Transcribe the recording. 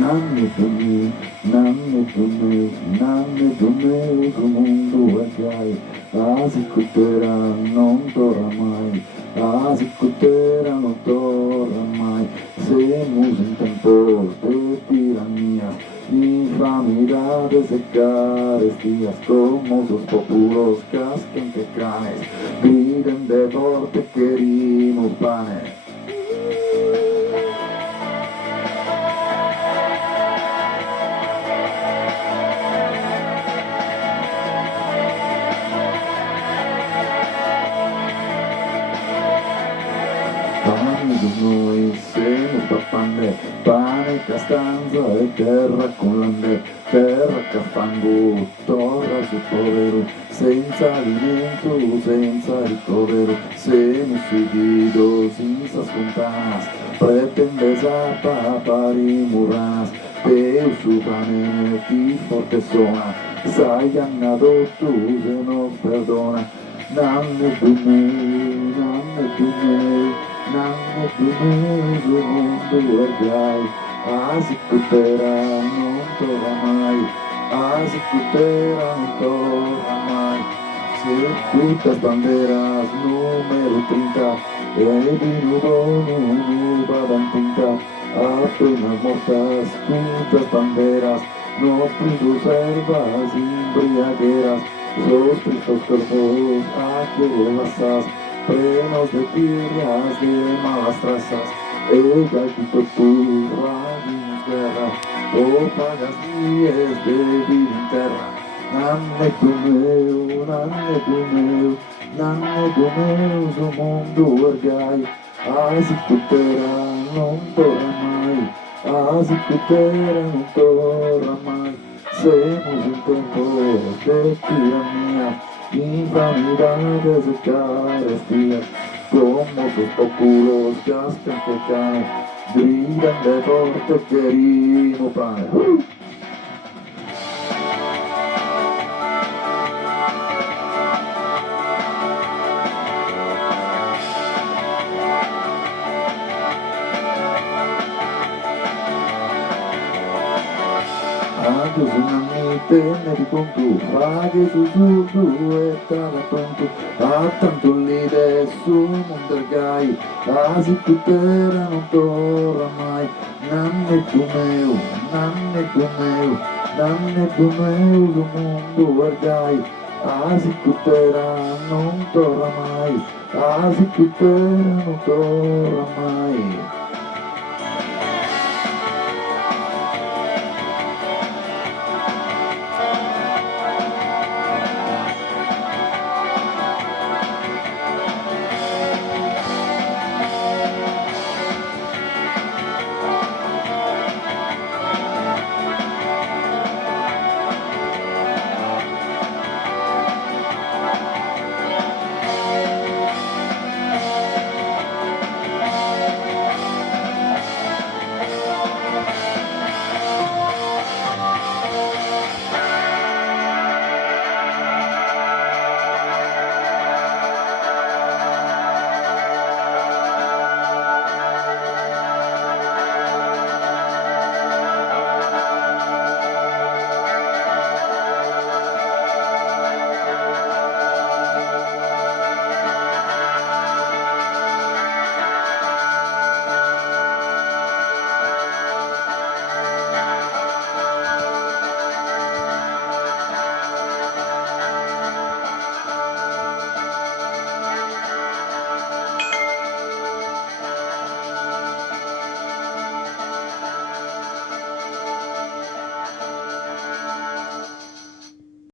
Nanne do mundo é gai, asicutera não torna mai, asicutera não torna mai, semos em tempos de tiranía, infamidades e carestias, como os populos casquen que canes, griten de forte queremos panes. Pane dos noi, semos papande, pane castanza e terra con lande, terra che fango, torra su povero, senza alimento, senza ricovero, semos seguidos, senza spontanas, pretendes a papari murranas, Deus su pane, ti forte sona, sai annato tu se non perdona, nanne tu me, nanne tu me, o mundo é gai, asicutera não torna mai, asicutera não torna mai, circuitas bandeiras, número 30, e vino dono, badam tinta, apenas mortas, putas bandeiras, no pintos ervas embriagueiras, sos tristos corpos, aqueles laças, plenos de tirras de malas traças, ella que tortura, vimos guerra, ou pagas dias de vida em terra, nanne do meu, o mundo ergai, asicutera não torna mai, asicutera não torna mai, semos em tempos de tirania, infamidades e carestias, como os populos cascan que caen, gritan de forte querimo pane. Adeus un'amite ne di conto, faghe sussurro e tala tonto, a tanto lide su mondo gai, asicutera non torna mai, nanne tu meu, o mundo é gai, asicutera non torna mai, asicutera non torna mai.